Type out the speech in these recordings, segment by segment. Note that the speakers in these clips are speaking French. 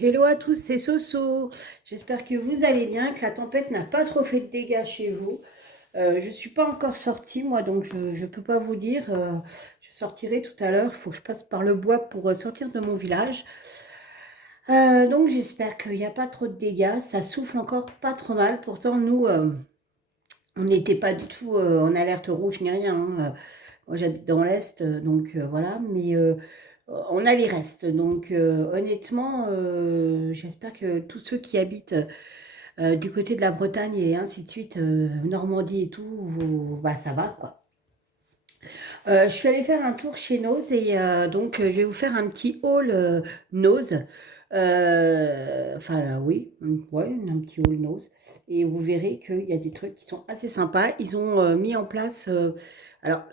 Hello à tous, c'est Soso. J'espère que vous allez bien, que la tempête n'a pas trop fait de dégâts chez vous. Je ne suis pas encore sortie, moi, donc je ne peux pas vous dire. Je sortirai tout à l'heure. Il faut que je passe par le bois pour sortir de mon village. Donc j'espère qu'il n'y a pas trop de dégâts. Ça souffle encore pas trop mal. Pourtant, nous, on n'était pas du tout en alerte rouge ni rien, hein. Moi, j'habite dans l'Est, donc voilà. Mais on a les restes. Donc honnêtement, j'espère que tous ceux qui habitent du côté de la Bretagne et ainsi de suite, Normandie et tout, bah, ça va quoi. Je suis allée faire un tour chez Nose et donc je vais vous faire un petit haul Nose. Enfin oui, ouais, un petit haul Nose. Et vous verrez qu'il y a des trucs qui sont assez sympas. Ils ont mis en place, alors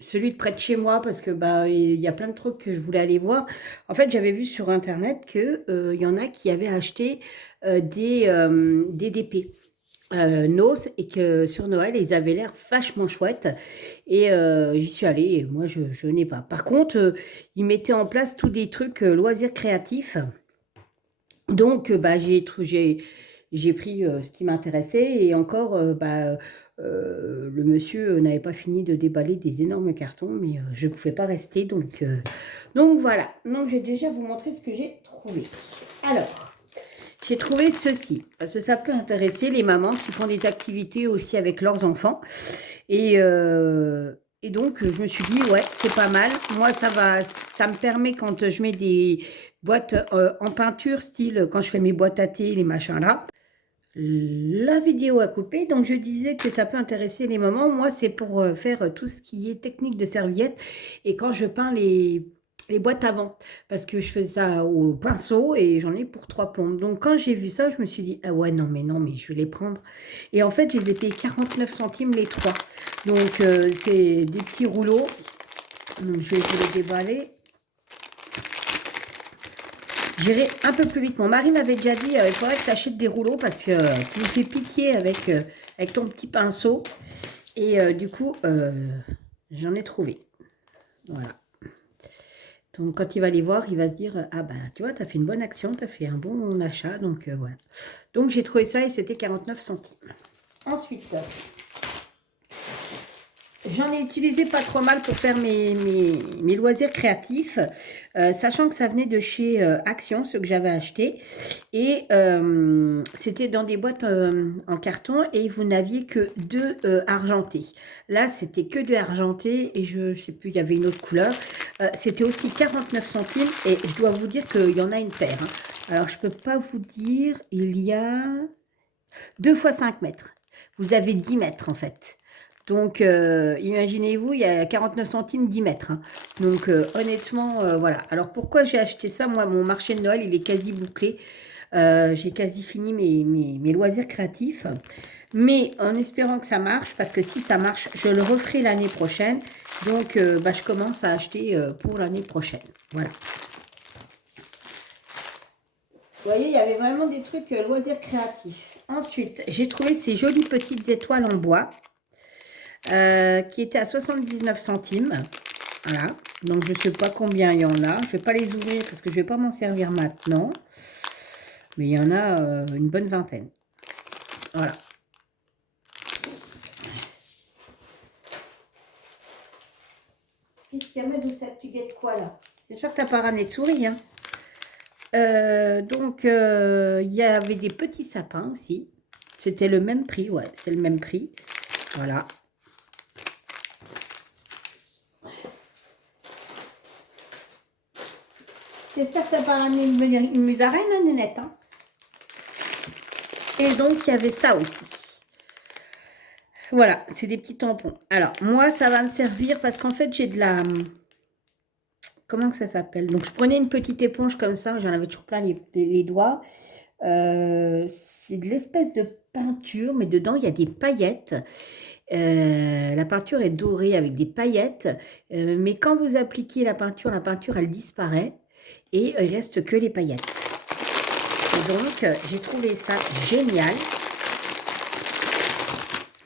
celui de près de chez moi parce que bah il y a plein de trucs que je voulais aller voir. En fait, j'avais vu sur internet que il y en a qui avaient acheté des DP. Noce et que sur Noël, ils avaient l'air vachement chouettes. Et j'y suis allée et moi, je n'ai pas. Par contre, ils mettaient en place tous des trucs loisirs créatifs. Donc, bah, j'ai pris ce qui m'intéressait et encore, le monsieur n'avait pas fini de déballer des énormes cartons, mais je ne pouvais pas rester. Donc voilà. Donc, je vais déjà vous montrer ce que j'ai trouvé. Alors, j'ai trouvé ceci, parce que ça peut intéresser les mamans qui font des activités aussi avec leurs enfants. Et, euh, et donc, je me suis dit, ouais, c'est pas mal. Moi, ça me permet quand je mets des boîtes en peinture, style quand je fais mes boîtes à thé, les machins là. La vidéo a coupé, donc je disais que ça peut intéresser les mamans. Moi, c'est pour faire tout ce qui est technique de serviette et quand je peins les boîtes avant, parce que je fais ça au pinceau et j'en ai pour 3 plombes. Donc, quand j'ai vu ça, je me suis dit, ah ouais, non, mais je vais les prendre. Et en fait, je les ai payés 49 centimes les trois. Donc, c'est des petits rouleaux. Donc, je vais vous les déballer. J'irai un peu plus vite. Mon mari m'avait déjà dit, il faudrait que tu achètes des rouleaux parce que tu me fais pitié avec ton petit pinceau. Et du coup, j'en ai trouvé. Voilà. Donc, quand il va les voir, il va se dire, ah ben, tu vois, tu as fait une bonne action, tu as fait un bon achat. Donc, voilà. Donc, j'ai trouvé ça et c'était 49 centimes. Ensuite, j'en ai utilisé pas trop mal pour faire mes loisirs créatifs, sachant que ça venait de chez Action, ce que j'avais acheté. Et c'était dans des boîtes en carton et vous n'aviez que deux argentés. Là, c'était que deux argentés et je ne sais plus, il y avait une autre couleur. C'était aussi 49 centimes et je dois vous dire qu'il y en a une paire, hein. Alors, je ne peux pas vous dire, il y a 2 fois 5 mètres. Vous avez 10 mètres en fait. Donc, imaginez-vous, il y a 49 centimes, 10 mètres, hein. Donc, honnêtement, voilà. Alors, pourquoi j'ai acheté ça? Moi, mon marché de Noël, il est quasi bouclé. J'ai quasi fini mes loisirs créatifs. Mais en espérant que ça marche, parce que si ça marche, je le referai l'année prochaine. Donc, bah, je commence à acheter pour l'année prochaine. Voilà. Vous voyez, il y avait vraiment des trucs loisirs créatifs. Ensuite, j'ai trouvé ces jolies petites étoiles en bois qui étaient à 79 centimes. Voilà. Donc, je ne sais pas combien il y en a. Je ne vais pas les ouvrir parce que je ne vais pas m'en servir maintenant. Mais il y en a une bonne vingtaine. Voilà. Qu'est-ce qu'il y a, Madoucette? Tu guettes quoi, là? J'espère que tu n'as pas ramené de souris, hein. Donc, il y avait des petits sapins aussi. C'était le même prix, ouais, c'est le même prix. Voilà. J'espère que tu n'as pas ramené une musarène, hein, Nénette, hein. Et donc, il y avait ça aussi. Voilà, c'est des petits tampons. Alors, moi, ça va me servir parce qu'en fait, j'ai de la... Comment que ça s'appelle? Donc, je prenais une petite éponge comme ça. J'en avais toujours plein les doigts. C'est de l'espèce de peinture, mais dedans, il y a des paillettes. La peinture est dorée avec des paillettes. Mais quand vous appliquez la peinture, elle disparaît. Et il reste que les paillettes. Et donc, j'ai trouvé ça génial.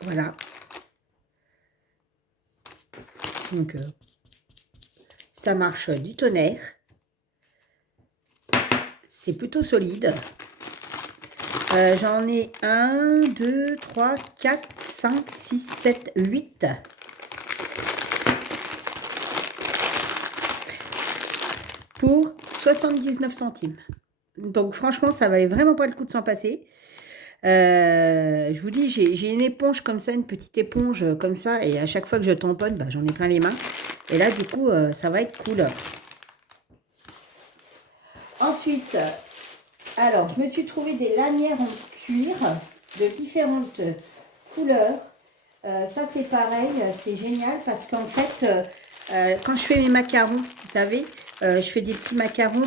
Voilà. Donc, ça marche du tonnerre. c'est plutôt solide. J'en ai 1, 2, 3, 4, 5, 6, 7, 8. Pour 79 centimes. Donc franchement, ça valait vraiment pas le coup de s'en passer. Je vous dis, j'ai une éponge comme ça, une petite éponge comme ça, et à chaque fois que je tamponne, bah, j'en ai plein les mains. Et là, du coup, ça va être cool. Ensuite, alors, je me suis trouvé des lanières en cuir de différentes couleurs. Ça, c'est pareil, c'est génial parce qu'en fait, quand je fais mes macarons, vous savez, je fais des petits macarons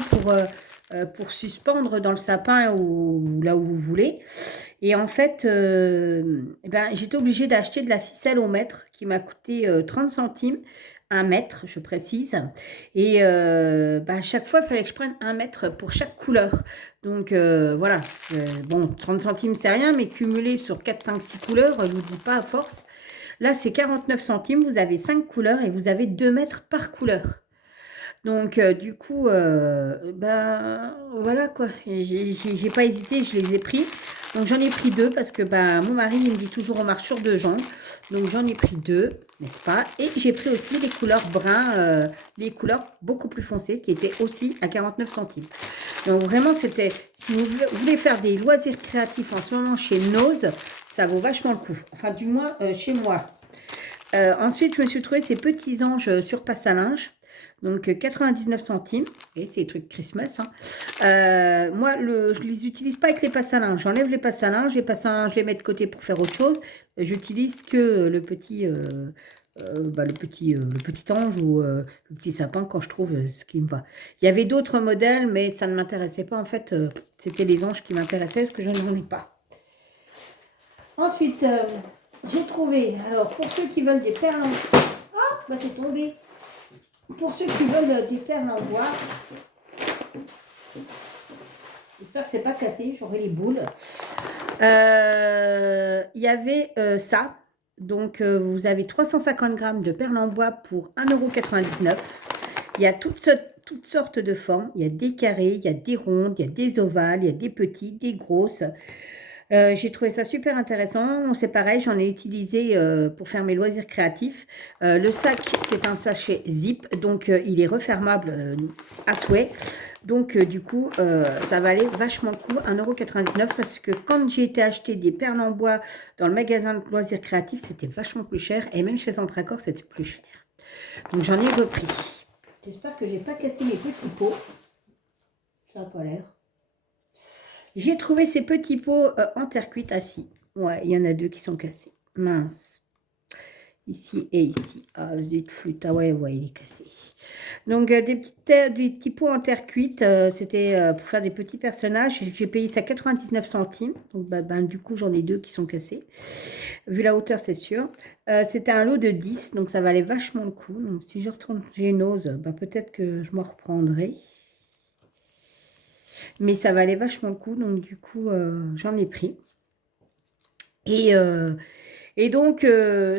pour suspendre dans le sapin ou là où vous voulez. Et en fait, eh ben, j'étais obligée d'acheter de la ficelle au mètre qui m'a coûté 30 centimes, un mètre, je précise. Et bah, à chaque fois, il fallait que je prenne un mètre pour chaque couleur. Donc voilà, bon, 30 centimes, c'est rien, mais cumulé sur 4, 5, 6 couleurs, je ne vous dis pas à force. Là, c'est 49 centimes, vous avez 5 couleurs et vous avez 2 mètres par couleur. Donc, du coup, ben, voilà quoi. J'ai pas hésité, je les ai pris. Donc, j'en ai pris 2 parce que ben, mon mari, il me dit toujours on marche sur 2 jambes. Donc, j'en ai pris 2, n'est-ce pas? Et j'ai pris aussi les couleurs brun, les couleurs beaucoup plus foncées qui étaient aussi à 49 centimes. Donc, vraiment, c'était, si vous voulez faire des loisirs créatifs en ce moment chez Nose, ça vaut vachement le coup. Enfin, du moins, chez moi. Ensuite, je me suis trouvé ces petits anges sur passe à linge. Donc 99 centimes. Et c'est des trucs Christmas. Hein. Moi, je ne les utilise pas avec les passes à linge. J'enlève les passes à linge. Les passes à linge, je les mets de côté pour faire autre chose. J'utilise que le petit, le petit ange ou le petit sapin quand je trouve ce qui me va. Il y avait d'autres modèles, mais ça ne m'intéressait pas. En fait, c'était les anges qui m'intéressaient parce que je n'en ai pas. Ensuite, j'ai trouvé, alors pour ceux qui veulent des perles en... Oh, bah c'est tombé. Pour ceux qui veulent des perles en bois, j'espère que c'est pas cassé, j'aurai les boules. Il y avait ça. Donc, vous avez 350 grammes de perles en bois pour 1,99 €. Il y a toutes sortes de formes. Il y a des carrés, il y a des rondes, il y a des ovales, il y a des petites, des grosses. J'ai trouvé ça super intéressant. C'est pareil, j'en ai utilisé pour faire mes loisirs créatifs. Le sac, c'est un sachet zip, donc il est refermable à souhait. Donc du coup, ça valait vachement le coup, 1,99 € parce que quand j'ai été acheter des perles en bois dans le magasin de loisirs créatifs, c'était vachement plus cher. Et même chez Centracor, c'était plus cher. Donc j'en ai repris. J'espère que j'ai pas cassé mes petits pots. Ça n'a pas l'air. J'ai trouvé ces petits pots en terre cuite assis. Ouais, il y en a 2 qui sont cassés. Mince. Ici et ici. Ah, zut, flûte. Ah ouais, il est cassé. Donc, des petits pots en terre cuite. C'était pour faire des petits personnages. J'ai payé ça 99 centimes. Donc, du coup, j'en ai 2 qui sont cassés. Vu la hauteur, c'est sûr. C'était un lot de 10. Donc, ça valait vachement le coup. Donc, si je retourne chez Nose, peut-être que je m'en reprendrai. Mais ça valait vachement le coup, donc du coup, j'en ai pris. Et donc,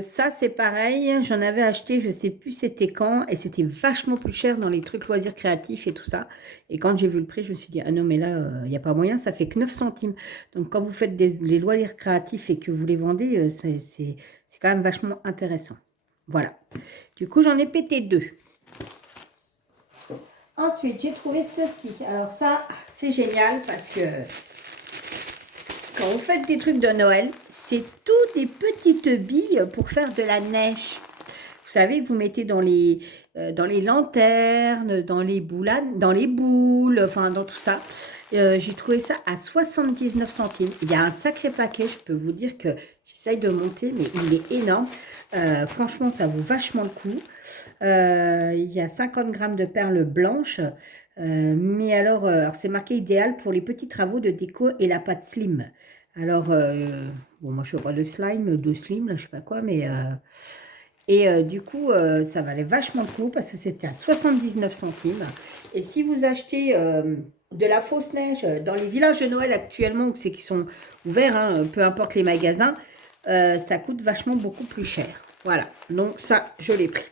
ça, c'est pareil. J'en avais acheté, je ne sais plus c'était quand, et c'était vachement plus cher dans les trucs loisirs créatifs et tout ça. Et quand j'ai vu le prix, je me suis dit, ah non, mais là, il n'y a pas moyen, ça fait que 9 centimes. Donc, quand vous faites des loisirs créatifs et que vous les vendez, c'est quand même vachement intéressant. Voilà. Du coup, j'en ai pété 2. Ensuite, j'ai trouvé ceci. Alors ça, c'est génial parce que quand vous faites des trucs de Noël, c'est toutes des petites billes pour faire de la neige. Vous savez que vous mettez dans les lanternes, dans les boules, enfin dans tout ça. J'ai trouvé ça à 79 centimes. Il y a un sacré paquet, je peux vous dire que j'essaye de monter, mais il est énorme. Franchement, ça vaut vachement le coup. Il y a 50 grammes de perles blanches. Mais alors c'est marqué idéal pour les petits travaux de déco et la pâte slim. Alors, bon, moi je ne fais pas de slim, là, je sais pas quoi, mais... du coup, ça valait vachement le coup parce que c'était à 79 centimes. Et si vous achetez de la fausse neige dans les villages de Noël actuellement, c'est qui sont ouverts, hein, peu importe les magasins, ça coûte vachement beaucoup plus cher. Voilà, donc ça, je l'ai pris.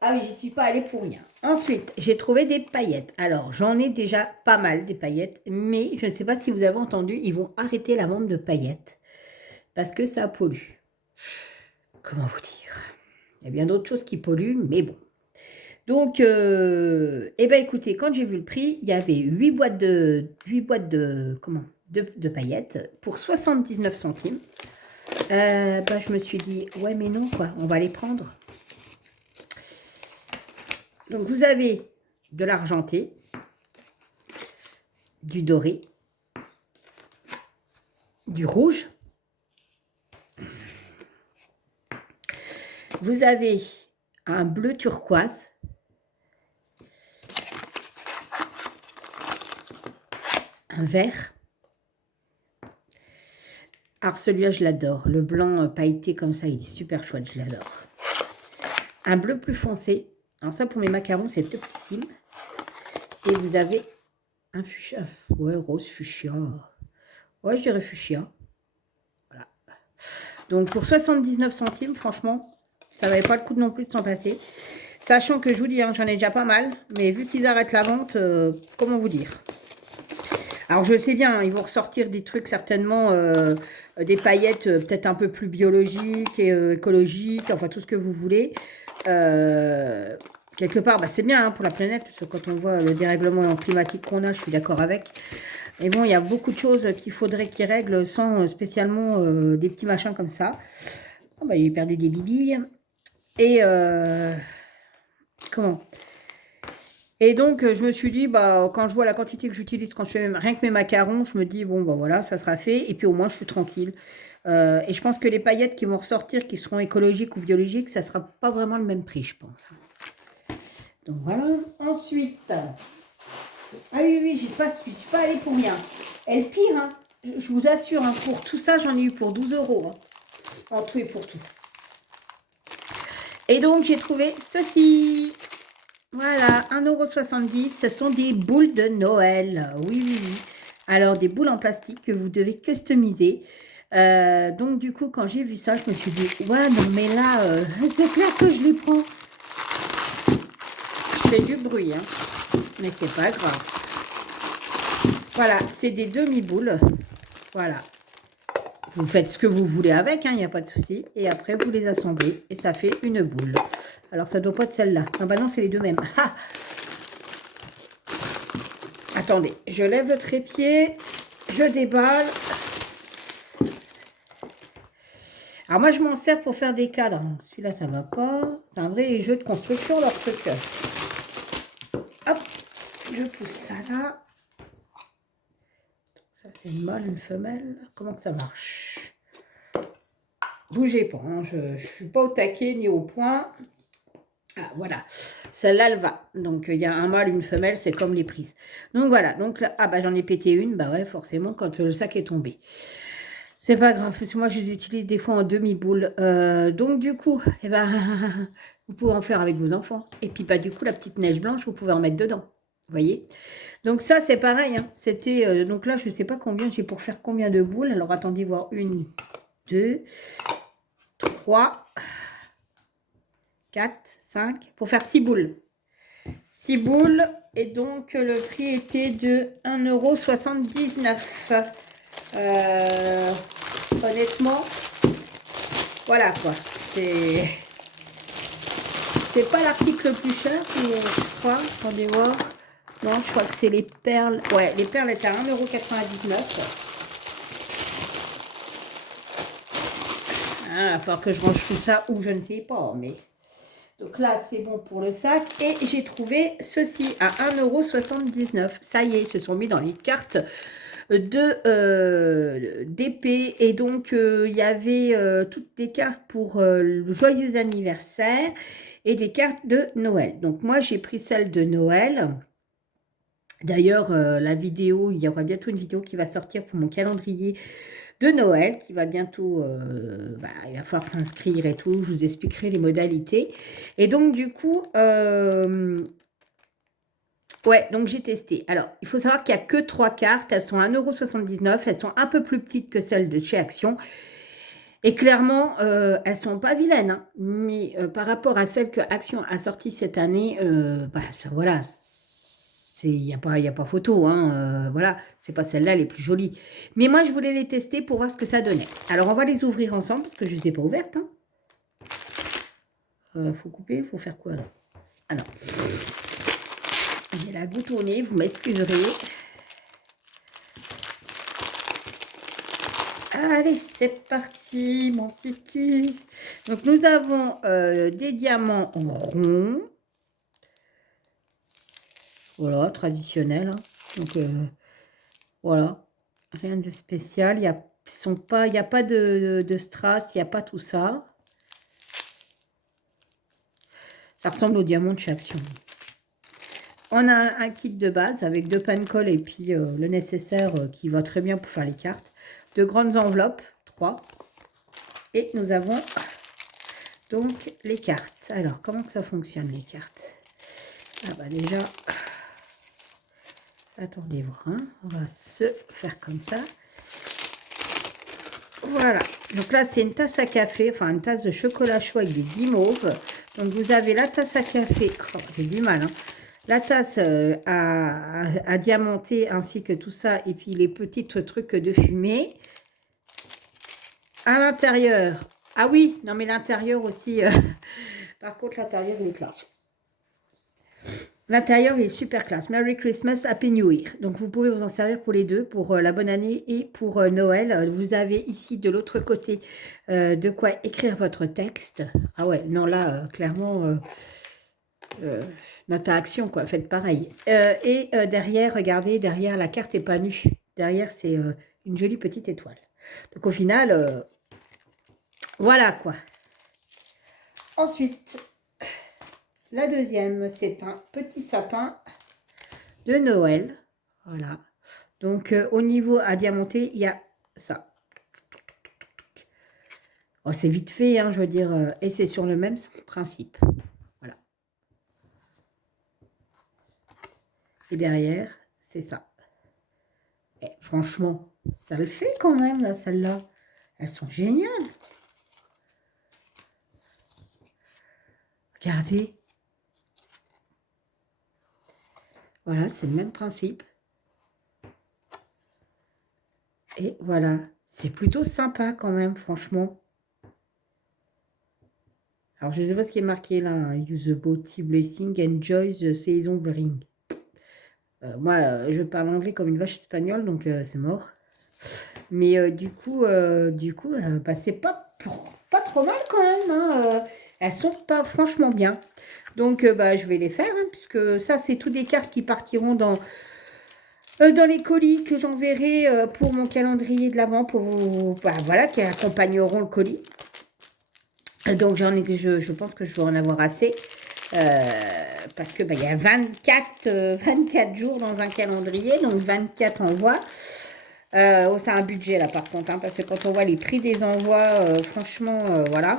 Ah oui, j'y suis pas allée pour rien. Ensuite, j'ai trouvé des paillettes. Alors, j'en ai déjà pas mal des paillettes, mais je ne sais pas si vous avez entendu, ils vont arrêter la vente de paillettes parce que ça pollue. Comment vous dire? Il y a bien d'autres choses qui polluent, mais bon. Donc, eh ben, écoutez, quand j'ai vu le prix, il y avait 8 boîtes de, comment, de paillettes pour 79 centimes. Bah, je me suis dit, ouais, mais non, quoi, on va les prendre. Donc, vous avez de l'argenté, du doré, du rouge. Vous avez un bleu turquoise. Un vert. Alors celui-là, je l'adore. Le blanc pailleté comme ça, il est super chouette, je l'adore. Un bleu plus foncé. Alors ça, pour mes macarons, c'est topissime. Et vous avez un fuchsia. Ouais, rose fuchsia. Ouais, je dirais fuchsia. Voilà. Donc pour 79 centimes, franchement, ça n'avait pas le coup non plus de s'en passer. Sachant que je vous dis, hein, j'en ai déjà pas mal. Mais vu qu'ils arrêtent la vente, comment vous dire? Alors, je sais bien, ils vont ressortir des trucs certainement, des paillettes peut-être un peu plus biologiques et écologiques, enfin tout ce que vous voulez. Quelque part, bah, c'est bien hein, pour la planète, parce que quand on voit le dérèglement climatique qu'on a, je suis d'accord avec. Mais bon, il y a beaucoup de choses qu'il faudrait qu'ils règlent sans spécialement des petits machins comme ça. Oh, bah, j'ai perdu des bibilles. Et comment? Et donc, je me suis dit, bah, quand je vois la quantité que j'utilise, quand je fais rien que mes macarons, je me dis, bon, bah voilà, ça sera fait. Et puis au moins, je suis tranquille. Et je pense que les paillettes qui vont ressortir, qui seront écologiques ou biologiques, ça ne sera pas vraiment le même prix, je pense. Donc voilà. Ensuite, ah oui, oui, je ne suis pas allée pour rien. Et le pire, hein, je vous assure, hein, pour tout ça, j'en ai eu pour 12 €. Hein, en tout et pour tout. Et donc, j'ai trouvé ceci. Voilà, 1,70 €. Ce sont des boules de Noël. Oui, oui, oui. Alors, des boules en plastique que vous devez customiser. Donc, du coup, quand j'ai vu ça, je me suis dit, ouais, non, mais là, c'est clair que je les prends. Je fais du bruit, hein. Mais c'est pas grave. Voilà, c'est des demi-boules. Voilà. Vous faites ce que vous voulez avec, il n'y a pas de souci. Et après, vous les assemblez et ça fait une boule. Alors, ça ne doit pas être celle-là. Ah bah non, c'est les deux mêmes. Ah, attendez, je lève le trépied, je déballe. Alors moi, je m'en sers pour faire des cadres. Celui-là, ça va pas. C'est un vrai jeu de construction, leur truc. Hop, je pousse ça là. Ça, c'est une mâle, une femelle. Comment que ça marche? Bougez pas, hein. Je ne suis pas au taquet ni au point. Ah, voilà, celle-là, elle va. Donc, il y a un mâle, une femelle, c'est comme les prises. Donc, voilà. Donc, là, ah, bah, j'en ai pété une. Bah, ouais, forcément, quand le sac est tombé. C'est pas grave, parce que moi, je les utilise des fois en demi-boule. Donc, du coup, eh ben, vous pouvez en faire avec vos enfants. Et puis, bah, du coup, la petite neige blanche, vous pouvez en mettre dedans. Vous voyez? Donc, ça, c'est pareil. Hein. C'était, donc là, je ne sais pas combien j'ai pour faire combien de boules. Alors, attendez voir. 1, 2, 3, 4, 5. Pour faire 6 boules. 6 boules. Et donc, le prix était de 1,79 €. Honnêtement, voilà quoi. C'est pas l'article le plus cher, mais je crois. Attendez voir. Non, je crois que c'est les perles. Ouais, les perles étaient à 1,99 €. Ah, il va falloir que je range tout ça ou je ne sais pas, mais... Donc là, c'est bon pour le sac. Et j'ai trouvé ceci à 1,79 €. Ça y est, ils se sont mis dans les cartes d'épée. Et donc, il y avait toutes des cartes pour le joyeux anniversaire et des cartes de Noël. Donc, moi, j'ai pris celle de Noël. D'ailleurs, la vidéo, il y aura bientôt une vidéo qui va sortir pour mon calendrier de Noël, qui va bientôt, il va falloir s'inscrire et tout, je vous expliquerai les modalités. Et donc, du coup, ouais, donc j'ai testé. Alors, il faut savoir qu'il n'y a que 3 cartes, elles sont à 1,79 €, elles sont un peu plus petites que celles de chez Action. Et clairement, elles sont pas vilaines, hein, mais par rapport à celles que Action a sorties cette année, bah, ça, voilà, il y a pas photo, hein, voilà, c'est pas celles-là les plus jolies. Mais moi, je voulais les tester pour voir ce que ça donnait. Alors, on va les ouvrir ensemble parce que je les ai pas ouvertes. Hein. Faut couper, faut faire quoi là? Ah non, j'ai la goutte au nez, vous m'excuserez. Allez, c'est parti, mon kiki. Donc, nous avons des diamants ronds. Voilà, traditionnel. Hein. Donc, voilà, rien de spécial. Il n'y a pas de strass, il n'y a pas tout ça. Ça ressemble au diamant de chez Action. On a un kit de base avec 2 pain colle et puis le nécessaire qui va très bien pour faire les cartes. 2 grandes enveloppes, 3. Et nous avons donc les cartes. Alors, comment ça fonctionne les cartes? Ah bah déjà, attendez voir, hein, on va se faire comme ça. Voilà, donc là c'est une tasse à café, enfin une tasse de chocolat chaud avec des guimauves. Donc vous avez la tasse à café, oh, j'ai du mal, hein. La tasse à diamanter ainsi que tout ça, et puis les petits trucs de fumée. À l'intérieur, ah oui, non mais l'intérieur aussi, par contre l'intérieur il est classe. L'intérieur est super classe. Merry Christmas, Happy New Year. Donc, vous pouvez vous en servir pour les deux, pour la bonne année et pour Noël. Vous avez ici, de l'autre côté, de quoi écrire votre texte. Ah ouais, non, là, clairement, note à action, quoi. Faites pareil. Et derrière, regardez, derrière, la carte n'est pas nue. Derrière, c'est une jolie petite étoile. Donc, au final, voilà, quoi. Ensuite... La deuxième, c'est un petit sapin de Noël. Voilà. Donc, au niveau à diamanter, il y a ça. Oh, c'est vite fait, hein, je veux dire. Et c'est sur le même principe. Voilà. Et derrière, c'est ça. Et franchement, ça le fait quand même, là, celles-là. Elles sont géniales. Regardez. Voilà, c'est le même principe. Et voilà, c'est plutôt sympa quand même, franchement. Alors, je ne sais pas ce qui est marqué là. Hein. Use the body blessing, enjoy the season bring. Moi, je parle anglais comme une vache espagnole, donc c'est mort. Mais du coup, bah, c'est pas trop mal quand même. Hein. Elles sont pas franchement bien. Donc, bah, je vais les faire, hein, puisque ça, c'est tous des cartes qui partiront dans les colis que j'enverrai pour mon calendrier de l'Avent, pour vous, bah, voilà, qui accompagneront le colis. Donc, je pense que je vais en avoir assez. Parce que bah, y a 24 jours dans un calendrier, donc 24 envois. C'est un budget là par contre, hein, parce que quand on voit les prix des envois, franchement, voilà.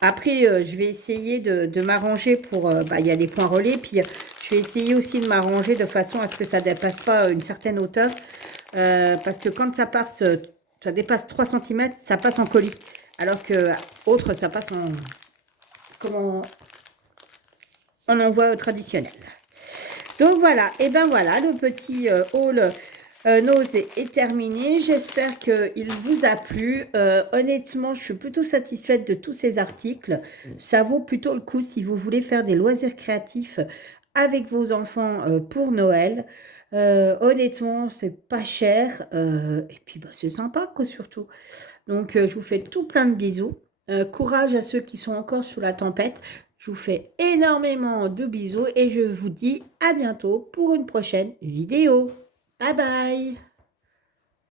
Après, je vais essayer de m'arranger pour... bah, il y a des points relais, puis je vais essayer aussi de m'arranger de façon à ce que ça ne dépasse pas une certaine hauteur. Parce que quand ça dépasse 3 cm, ça passe en colis. Alors que autre, ça passe en envoi traditionnel. Donc voilà, et ben voilà, le petit haul nausée est terminé. J'espère qu'il vous a plu. Honnêtement, je suis plutôt satisfaite de tous ces articles. Ça vaut plutôt le coup si vous voulez faire des loisirs créatifs avec vos enfants pour Noël. Honnêtement, c'est pas cher. Et puis, bah, c'est sympa, quoi, surtout. Donc, je vous fais tout plein de bisous. Courage à ceux qui sont encore sous la tempête. Je vous fais énormément de bisous et je vous dis à bientôt pour une prochaine vidéo. Bye bye!